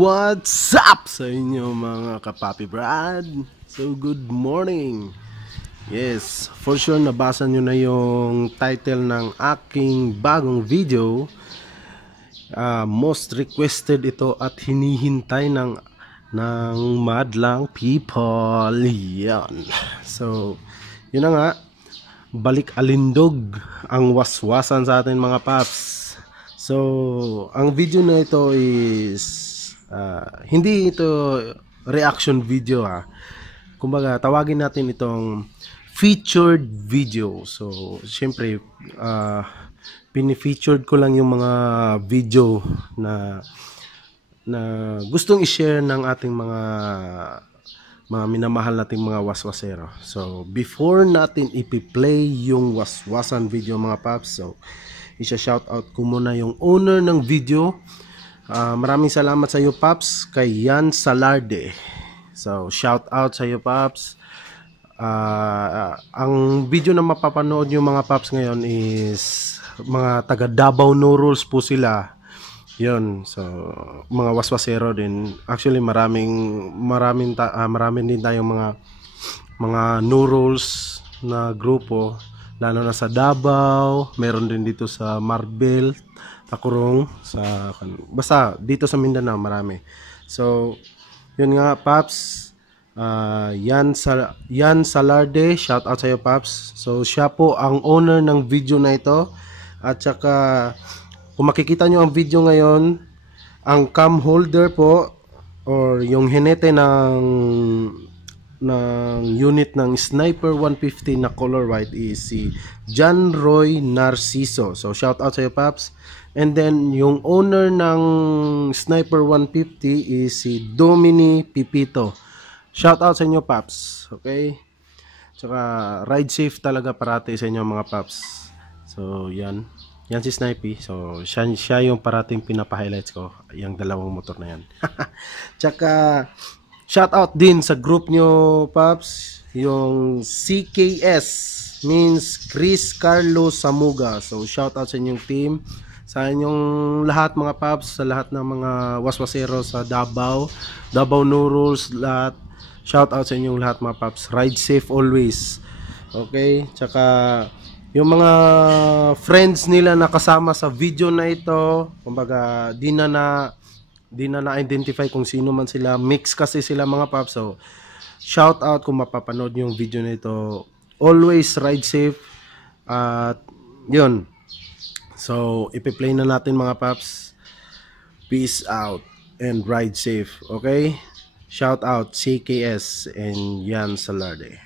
What's up sa inyo mga kapapi Brad? So good morning. Yes, for sure nabasa nyo na yung title ng aking bagong video. Most requested ito at hinihintay ng madlang people. Yan. So, yun na nga. Balik alindog ang waswasan sa atin mga paps. So, ang video na ito is hindi ito reaction video kumbaga tawagin natin itong featured video. So syempre pini-featured ko lang yung mga video na gustong i-share ng ating mga minamahal nating mga waswasero. So before natin ipi-play yung waswasan video mga paps, so isa-shoutout ko muna yung owner ng video. Maraming salamat sa iyo Paps, kay Yan Salarde. So shout out sa iyo Paps. Ang video na mapapanood yung mga Paps ngayon is mga taga Davao No Rules po sila. Yun, so mga waswasero din. Actually maraming din tayong mga No Rules na grupo, lalo na sa Davao, meron din dito sa Marbel, Takurong, basta dito sa Mindanao marami. So yun nga Paps, Yan Salarde, shout out sa iyo Paps. So siya po ang owner ng video na ito. At saka kung makikita nyo ang video ngayon, ang cam holder po or yung hinete ng unit ng Sniper 150 na color white is si John Roy Narciso. So shout out sa iyo Paps. And then yung owner ng Sniper 150 is si Domini Pipito. Shout out sa inyo Paps. Okay? Tsaka ride safe talaga parati sa inyo mga Paps. So yan si Snipey. So siya yung parating pinapa-highlights ko, yung dalawang motor na yan. Tsaka shout out din sa group nyo Paps, yung CKS, means Chris Carlos Samuga. So shout out sa inyong team, sa inyong lahat mga Paps, sa lahat ng mga waswasero sa Davao No Rules, lahat. Shout out sa inyong lahat mga Paps. Ride safe always. Okay? Tsaka yung mga friends nila na kasama sa video na ito, kumbaga di na na-identify kung sino man sila. Mix kasi sila mga Paps. So shout out kung mapapanood yung video na ito. Always ride safe. At yun. So ipi-play na natin mga Paps. Peace out and ride safe. Okay? Shout out CKS and Yan Salarde.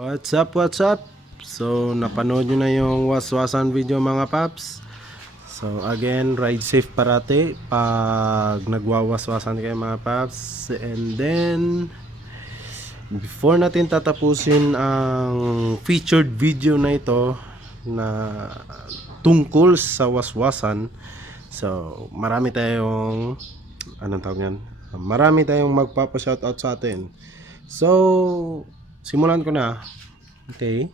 What's up, what's up? So, napanood nyo na yung waswasan video mga paps. So, again, ride safe parati pag nagwawaswasan kayo mga paps. And then, before natin tatapusin ang featured video na ito na tungkol sa waswasan, so, marami tayong, anong tawag yan? Marami tayong magpapa-shoutout sa atin. So, simulan ko na. Okay.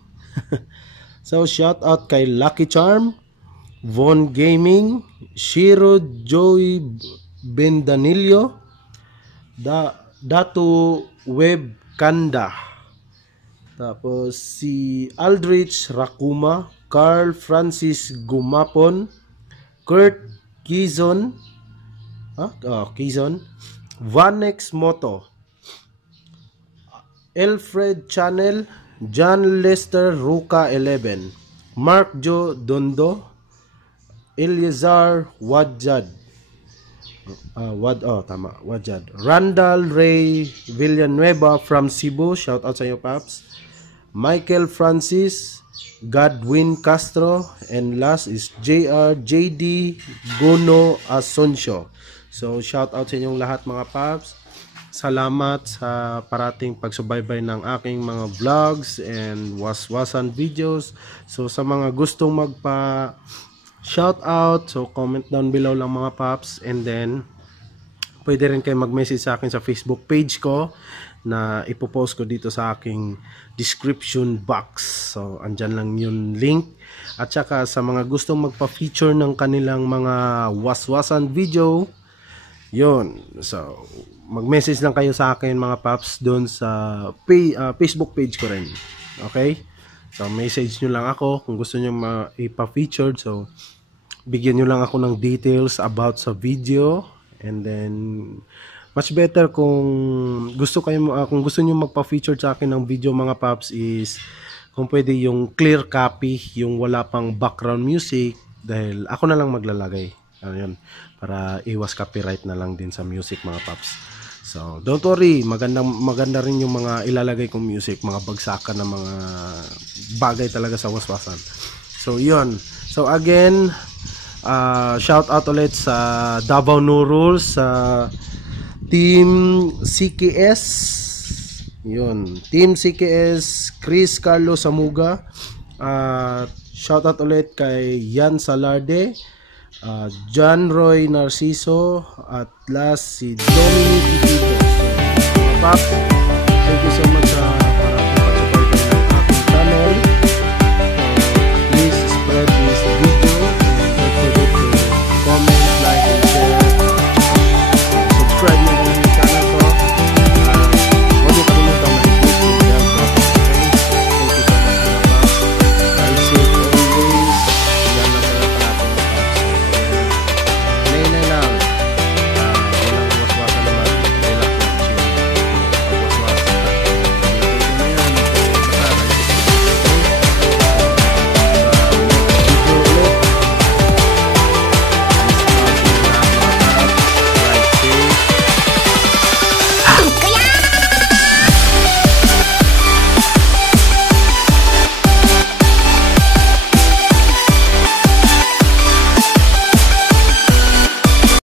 So, shout out kay Lucky Charm, Von Gaming, Shiro Joy Bendanillo, Datu Web Kanda, tapos si Aldrich Rakuma, Carl Francis Gumapon, Kurt Kizon, Kizon, Vanex Moto, Alfred Channel, John Lester Ruka 11, Mark Joe Dondo, Eliazar Wadjad, Wadjad, Randall Ray Villanueva from Cebu, shout out sa iyo paps, Michael Francis, Godwin Castro, and last is JD Gono Asunsio. So shout out sa inyong lahat mga paps. Salamat sa parating pagsubaybay ng aking mga vlogs and waswasan videos. So sa mga gustong magpa shout out, so comment down below lang mga paps, and then pwede rin kayo mag-message sa akin sa Facebook page ko na ipopost ko dito sa aking description box. So andyan lang yung link. At saka sa mga gustong magpa-feature ng kanilang mga waswasan video, yun, so mag-message lang kayo sa akin mga paps doon sa Facebook page ko rin. Okay? So message nyo lang ako kung gusto nyo ipa-featured. So bigyan nyo lang ako ng details about sa video, and then much better kung gusto nyo magpa-feature sa akin ng video mga paps is kung pwede yung clear copy, yung wala pang background music, dahil ako na lang maglalagay. Ayun, para iwas copyright na lang din sa music mga paps. So, don't worry, maganda rin yung mga ilalagay kong music, mga bagsakan na mga bagay talaga sa waswasan. So, yun. So, again, shout out ulit sa Davao No Rules, sa Team CKS. Yun. Team CKS, Chris Carlos Samuga. shoutout ulit kay Yan Salarde, John Roy Narciso, at last si Dominic Tito. So, Paps,